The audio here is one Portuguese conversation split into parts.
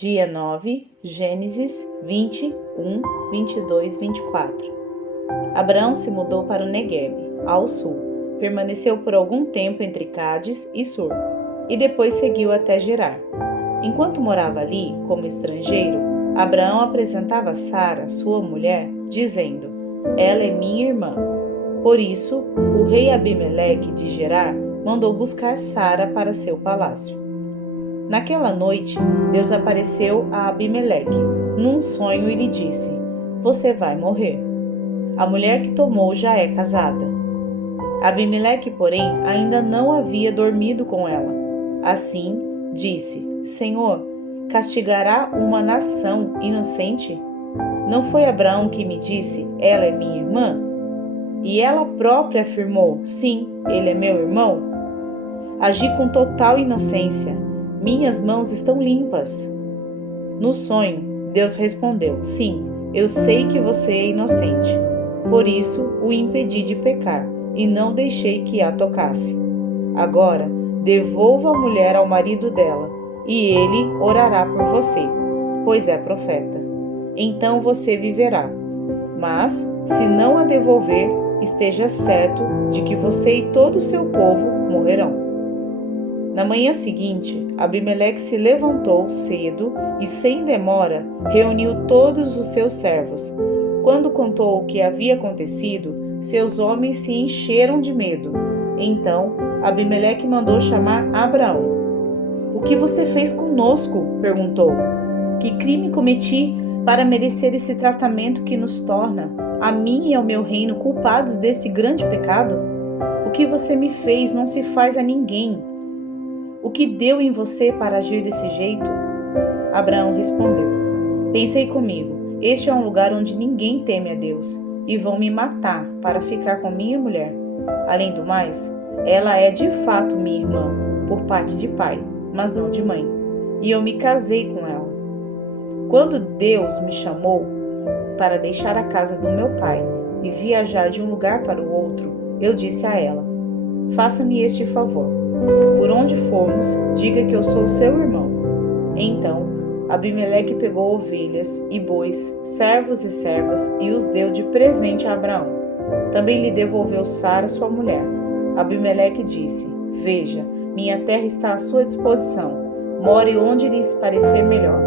Dia 9, Gênesis 21, 22, 24. Abraão se mudou para o Neguebe, ao sul. Permaneceu por algum tempo entre Cádiz e Sur, e depois seguiu até Gerar. Enquanto morava ali, como estrangeiro, Abraão apresentava Sara, sua mulher, dizendo: "Ela é minha irmã." Por isso, o rei Abimeleque de Gerar mandou buscar Sara para seu palácio. Naquela noite, Deus apareceu a Abimeleque num sonho e lhe disse: "Você vai morrer. A mulher que tomou já é casada." Abimeleque, porém, ainda não havia dormido com ela. Assim, disse: "Senhor, castigará uma nação inocente? Não foi Abraão que me disse: ela é minha irmã? E ela própria afirmou: sim, ele é meu irmão? Agi com total inocência. Minhas mãos estão limpas." No sonho, Deus respondeu: "Sim, eu sei que você é inocente. Por isso o impedi de pecar e não deixei que a tocasse. Agora, devolva a mulher ao marido dela, e ele orará por você, pois é profeta. Então você viverá. Mas, se não a devolver, esteja certo de que você e todo o seu povo morrerão." Na manhã seguinte, Abimeleque se levantou cedo e, sem demora, reuniu todos os seus servos. Quando contou o que havia acontecido, seus homens se encheram de medo. Então, Abimeleque mandou chamar Abraão. "O que você fez conosco?" perguntou. "Que crime cometi para merecer esse tratamento que nos torna, a mim e ao meu reino, culpados desse grande pecado? O que você me fez não se faz a ninguém. O que deu em você para agir desse jeito?" Abraão respondeu: "Pensei comigo, este é um lugar onde ninguém teme a Deus, e vão me matar para ficar com minha mulher. Além do mais, ela é de fato minha irmã, por parte de pai, mas não de mãe, e eu me casei com ela. Quando Deus me chamou para deixar a casa do meu pai e viajar de um lugar para o outro, eu disse a ela: faça-me este favor. Por onde formos, diga que eu sou seu irmão." Então, Abimeleque pegou ovelhas e bois, servos e servas, e os deu de presente a Abraão. Também lhe devolveu Sara, sua mulher. Abimeleque disse: "Veja, minha terra está à sua disposição. More onde lhes parecer melhor."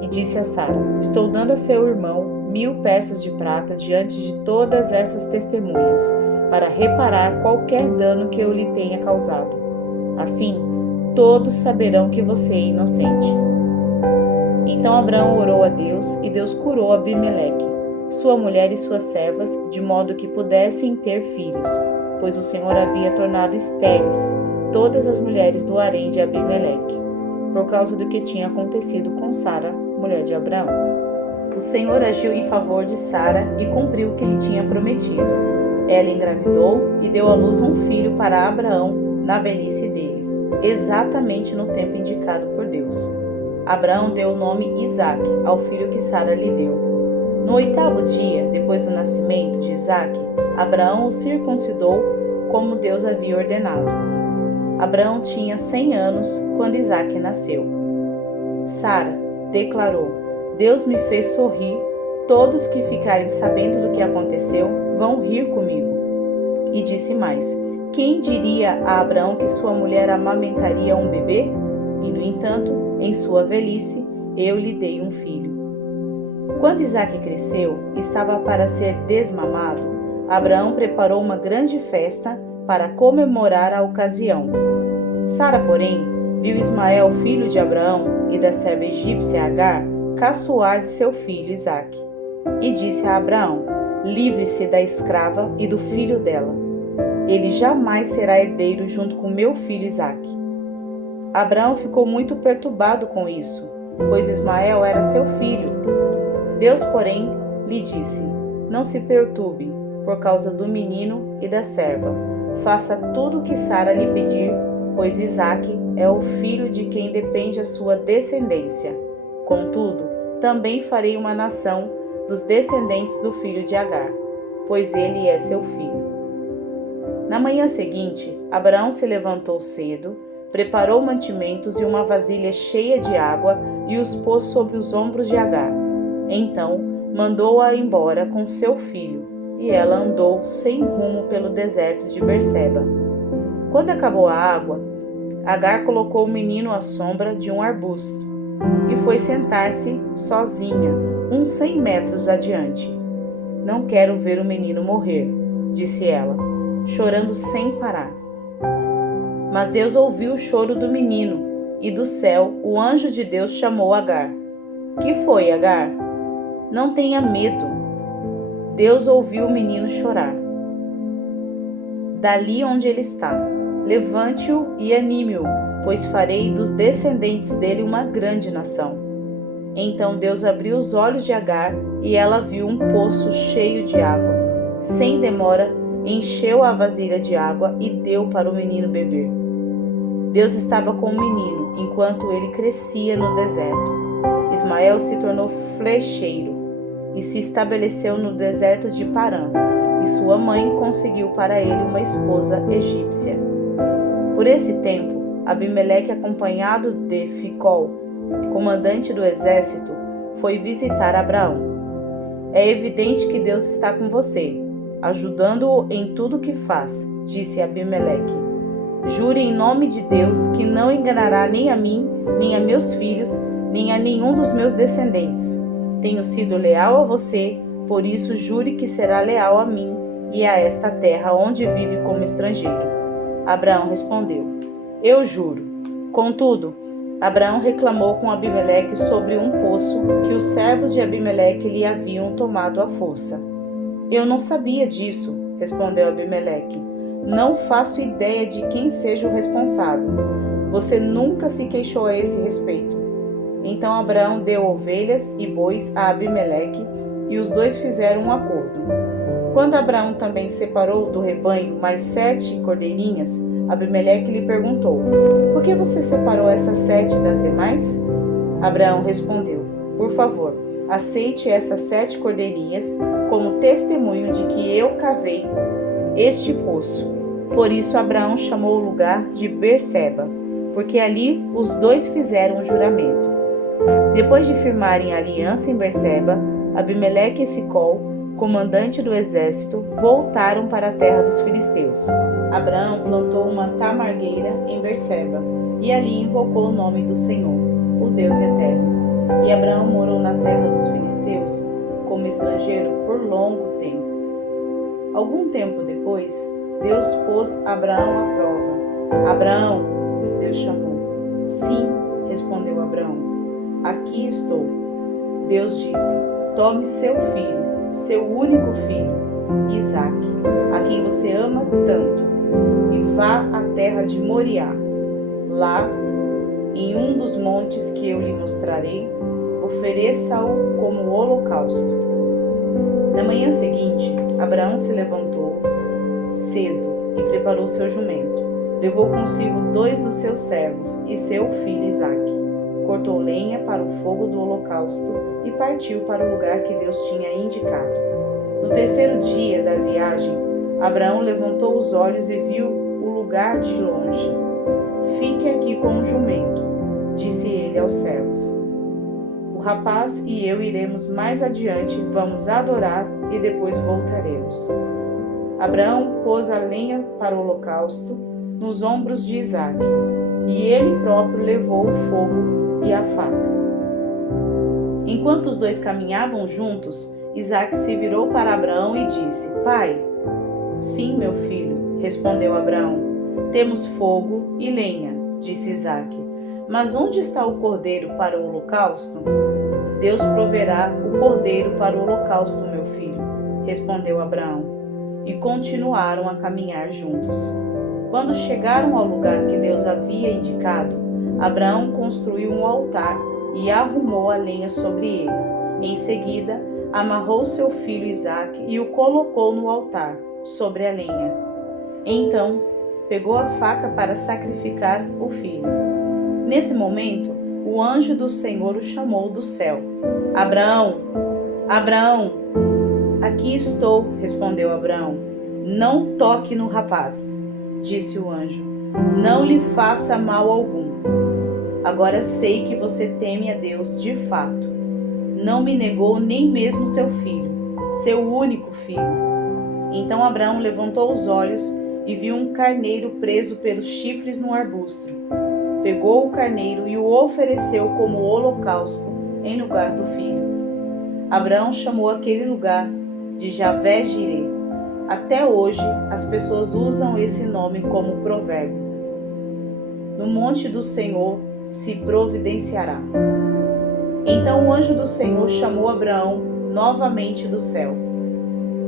E disse a Sara: "Estou dando a seu irmão 1000 peças de prata diante de todas essas testemunhas, para reparar qualquer dano que eu lhe tenha causado. Assim, todos saberão que você é inocente." Então Abraão orou a Deus, e Deus curou Abimeleque, sua mulher e suas servas, de modo que pudessem ter filhos, pois o Senhor havia tornado estéreis todas as mulheres do harém de Abimeleque, por causa do que tinha acontecido com Sara, mulher de Abraão. O Senhor agiu em favor de Sara e cumpriu o que lhe tinha prometido. Ela engravidou e deu à luz um filho para Abraão na velhice dele, exatamente no tempo indicado por Deus. Abraão deu o nome Isaque ao filho que Sara lhe deu. No 8º dia, depois do nascimento de Isaque, Abraão o circuncidou como Deus havia ordenado. Abraão tinha 100 anos quando Isaque nasceu. Sara declarou: "Deus me fez sorrir. Todos que ficarem sabendo do que aconteceu vão rir comigo." E disse mais: "Quem diria a Abraão que sua mulher amamentaria um bebê? E, no entanto, em sua velhice, eu lhe dei um filho." Quando Isaque cresceu e estava para ser desmamado, Abraão preparou uma grande festa para comemorar a ocasião. Sara, porém, viu Ismael, filho de Abraão, e da serva egípcia Agar, caçoar de seu filho Isaque. E disse a Abraão: "Livre-se da escrava e do filho dela. Ele jamais será herdeiro junto com meu filho Isaque." Abraão ficou muito perturbado com isso, pois Ismael era seu filho. Deus, porém, lhe disse: "Não se perturbe por causa do menino e da serva. Faça tudo o que Sara lhe pedir, pois Isaque é o filho de quem depende a sua descendência. Contudo, também farei uma nação dos descendentes do filho de Agar, pois ele é seu filho." Na manhã seguinte, Abraão se levantou cedo, preparou mantimentos e uma vasilha cheia de água e os pôs sobre os ombros de Agar. Então mandou-a embora com seu filho, e ela andou sem rumo pelo deserto de Berseba. Quando acabou a água, Agar colocou o menino à sombra de um arbusto e foi sentar-se sozinha, uns 100 metros adiante. Não quero ver o menino morrer, disse ela, chorando sem parar. Mas Deus ouviu o choro do menino, e do céu o anjo de Deus chamou Agar. Que foi, Agar? Não tenha medo. Deus ouviu o menino chorar. Dali onde ele está, levante-o e anime-o, pois farei dos descendentes dele uma grande nação. Então Deus abriu os olhos de Agar e ela viu um poço cheio de água. Sem demora, encheu a vasilha de água e deu para o menino beber. Deus estava com o menino enquanto ele crescia no deserto. Ismael se tornou flecheiro e se estabeleceu no deserto de Parã, e sua mãe conseguiu para ele uma esposa egípcia. Por esse tempo, Abimeleque, acompanhado de Ficol, comandante do exército, foi visitar Abraão. É evidente que Deus está com você, ajudando-o em tudo o que faz, disse Abimeleque. Jure em nome de Deus que não enganará nem a mim, nem a meus filhos, nem a nenhum dos meus descendentes. Tenho sido leal a você, por isso jure que será leal a mim e a esta terra onde vive como estrangeiro. Abraão respondeu: Eu juro. Contudo, Abraão reclamou com Abimeleque sobre um poço que os servos de Abimeleque lhe haviam tomado à força. Eu não sabia disso, respondeu Abimeleque. Não faço ideia de quem seja o responsável. Você nunca se queixou a esse respeito. Então Abraão deu ovelhas e bois a Abimeleque e os dois fizeram um acordo. Quando Abraão também separou do rebanho mais 7 cordeirinhas, Abimeleque lhe perguntou: Por que você separou essas 7 das demais? Abraão respondeu: Por favor, aceite essas 7 cordeirinhas como testemunho de que eu cavei este poço. Por isso Abraão chamou o lugar de Berseba, porque ali os dois fizeram um juramento. Depois de firmarem a aliança em Berseba, Abimeleque e Ficol, comandante do exército, voltaram para a terra dos filisteus. Abraão plantou uma tamargueira em Berseba e ali invocou o nome do Senhor, o Deus eterno. E Abraão morou na terra dos filisteus como estrangeiro por longo tempo. Algum tempo depois, Deus pôs Abraão à prova. Abraão, Deus chamou. Sim, respondeu Abraão. Aqui estou. Deus disse: Tome seu filho, seu único filho, Isaque, a quem você ama tanto, e vá à terra de Moriá. Lá, em um dos montes que eu lhe mostrarei, ofereça-o como holocausto. Na manhã seguinte, Abraão se levantou cedo e preparou seu jumento. Levou consigo 2 dos seus servos e seu filho Isaque. Cortou lenha para o fogo do holocausto e partiu para o lugar que Deus tinha indicado. No 3º dia da viagem, Abraão levantou os olhos e viu o lugar de longe. Fique aqui com o jumento, disse ele aos servos. O rapaz e eu iremos mais adiante, vamos adorar e depois voltaremos. Abraão pôs a lenha para o holocausto nos ombros de Isaque, e ele próprio levou o fogo e a faca. Enquanto os dois caminhavam juntos, Isaque se virou para Abraão e disse: Pai. Sim, meu filho, respondeu Abraão. Temos fogo e lenha, disse Isaque. Mas onde está o cordeiro para o holocausto? Deus proverá o cordeiro para o holocausto, meu filho, respondeu Abraão. E continuaram a caminhar juntos. Quando chegaram ao lugar que Deus havia indicado, Abraão construiu um altar e arrumou a lenha sobre ele. Em seguida, amarrou seu filho Isaque e o colocou no altar, sobre a lenha. Então, pegou a faca para sacrificar o filho. Nesse momento, o anjo do Senhor o chamou do céu. Abraão! Abraão! Aqui estou, respondeu Abraão. Não toque no rapaz, disse o anjo. não lhe faça mal algum. Agora sei que você teme a Deus de fato. Não me negou nem mesmo seu filho, seu único filho. Então Abraão levantou os olhos e viu um carneiro preso pelos chifres num arbusto. Pegou o carneiro e o ofereceu como holocausto em lugar do filho. Abraão chamou aquele lugar de Javé-Jirê. Até hoje, as pessoas usam esse nome como provérbio. No monte do Senhor se providenciará. Então o anjo do Senhor chamou Abraão novamente do céu.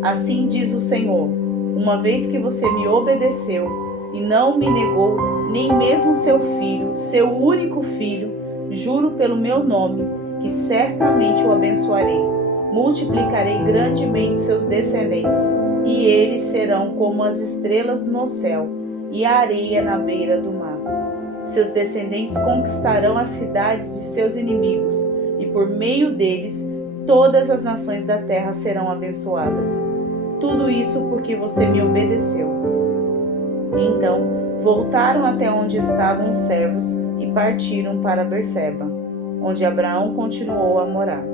Assim diz o Senhor: uma vez que você me obedeceu e não me negou nem mesmo seu filho, seu único filho, juro pelo meu nome que certamente o abençoarei. Multiplicarei grandemente seus descendentes, e eles serão como as estrelas no céu e a areia na beira do mar. Seus descendentes conquistarão as cidades de seus inimigos, e por meio deles todas as nações da terra serão abençoadas. Tudo isso porque você me obedeceu. Então voltaram até onde estavam os servos e partiram para Berseba, onde Abraão continuou a morar.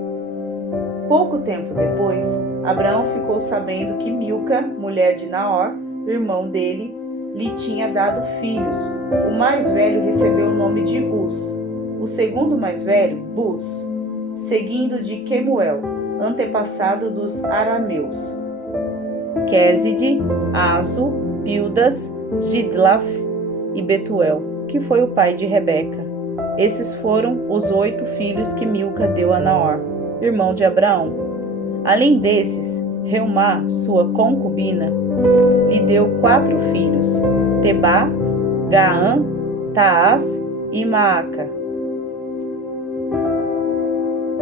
Pouco tempo depois, Abraão ficou sabendo que Milca, mulher de Naor, irmão dele, lhe tinha dado filhos. O mais velho recebeu o nome de Uz, o segundo mais velho, Buz, seguindo de Quemuel, antepassado dos arameus. Quéside, Azo, Pildas, Gidlaf e Betuel, que foi o pai de Rebeca. Esses foram os 8 filhos que Milca deu a Naor, irmão de Abraão. Além desses, Reumá, sua concubina, lhe deu 4 filhos: Tebá, Gaã, Taás e Maaca.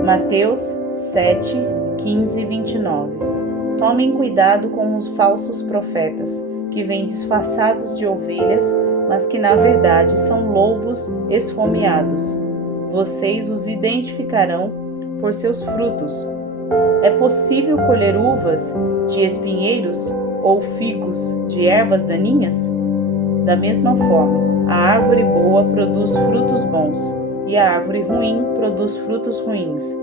Mateus 7, 15 e 29. Tomem cuidado com os falsos profetas, que vêm disfarçados de ovelhas, mas que na verdade são lobos esfomeados. Vocês os identificarão por seus frutos. É possível colher uvas de espinheiros ou figos de ervas daninhas? Da mesma forma, a árvore boa produz frutos bons, e a árvore ruim produz frutos ruins.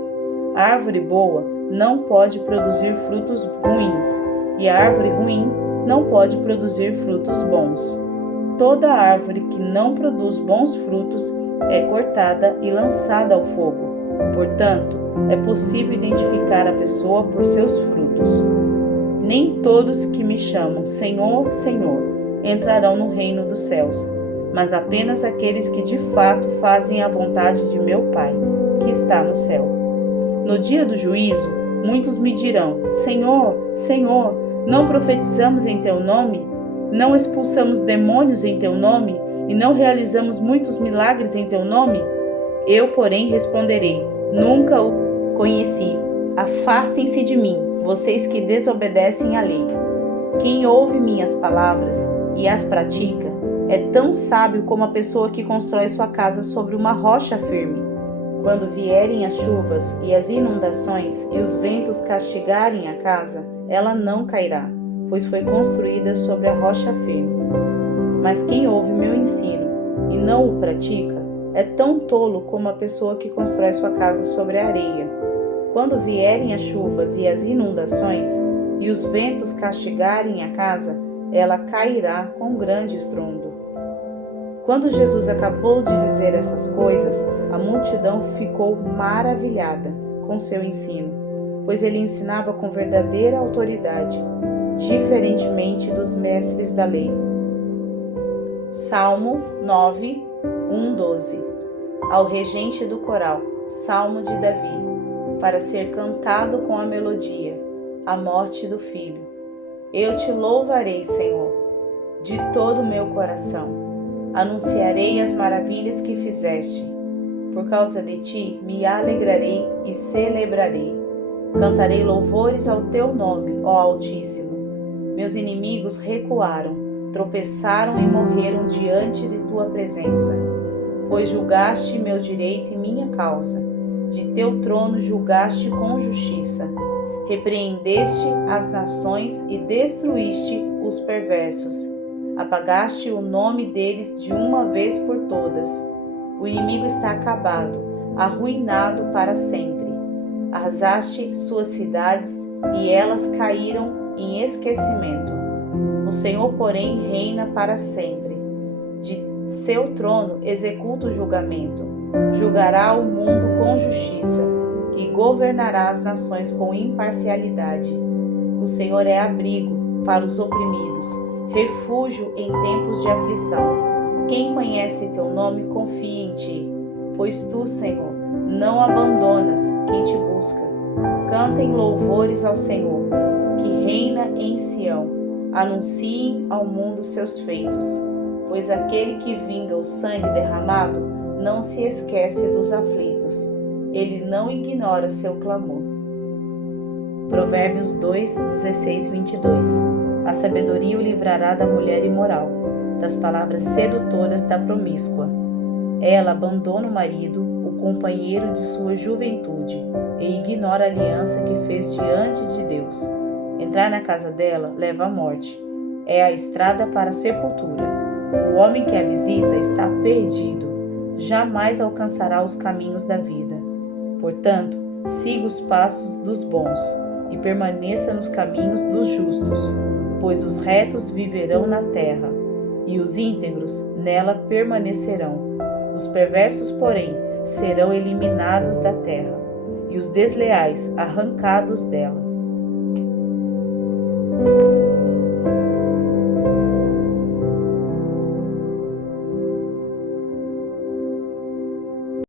A árvore boa não pode produzir frutos ruins, e a árvore ruim não pode produzir frutos bons. Toda árvore que não produz bons frutos é cortada e lançada ao fogo. Portanto, é possível identificar a pessoa por seus frutos. Nem todos que me chamam Senhor, Senhor entrarão no reino dos céus, mas apenas aqueles que de fato fazem a vontade de meu Pai, que está no céu. No dia do juízo, muitos me dirão: Senhor, Senhor, não profetizamos em teu nome? Não expulsamos demônios em teu nome? E não realizamos muitos milagres em teu nome? Eu, porém, responderei: nunca o conheci. Afastem-se de mim, vocês que desobedecem à lei. Quem ouve minhas palavras e as pratica é tão sábio como a pessoa que constrói sua casa sobre uma rocha firme. Quando vierem as chuvas e as inundações e os ventos castigarem a casa, ela não cairá, pois foi construída sobre a rocha firme. Mas quem ouve meu ensino e não o pratica é tão tolo como a pessoa que constrói sua casa sobre a areia. Quando vierem as chuvas e as inundações e os ventos castigarem a casa, ela cairá com grande estrondo. Quando Jesus acabou de dizer essas coisas, a multidão ficou maravilhada com seu ensino, pois ele ensinava com verdadeira autoridade, diferentemente dos mestres da lei. Salmo 9, 1-12. Ao regente do coral, Salmo de Davi, para ser cantado com a melodia, a morte do filho. Eu te louvarei, Senhor, de todo o meu coração. Anunciarei as maravilhas que fizeste. Por causa de ti me alegrarei e celebrarei. Cantarei louvores ao teu nome, ó Altíssimo. Meus inimigos recuaram, tropeçaram e morreram diante de tua presença. Pois julgaste meu direito e minha causa. De teu trono julgaste com justiça. Repreendeste as nações e destruíste os perversos. apagaste o nome deles de uma vez por todas. O inimigo está acabado, arruinado para sempre. Arrasaste suas cidades e elas caíram em esquecimento. O Senhor, porém, reina para sempre. De seu trono executa o julgamento. Julgará o mundo com justiça e governará as nações com imparcialidade. O Senhor é abrigo para os oprimidos, refúgio em tempos de aflição. Quem conhece teu nome confia em ti, pois tu, Senhor, não abandonas quem te busca. Cantem louvores ao Senhor, que reina em Sião. Anunciem ao mundo seus feitos, pois aquele que vinga o sangue derramado não se esquece dos aflitos. Ele não ignora seu clamor. Provérbios 2, 16, 22. A sabedoria o livrará da mulher imoral, das palavras sedutoras da promíscua. Ela abandona o marido, o companheiro de sua juventude, e ignora a aliança que fez diante de Deus. Entrar na casa dela leva à morte. É a estrada para a sepultura. O homem que a visita está perdido. Jamais alcançará os caminhos da vida. Portanto, siga os passos dos bons e permaneça nos caminhos dos justos, pois os retos viverão na terra, e os íntegros nela permanecerão. Os perversos, porém, serão eliminados da terra, e os desleais arrancados dela.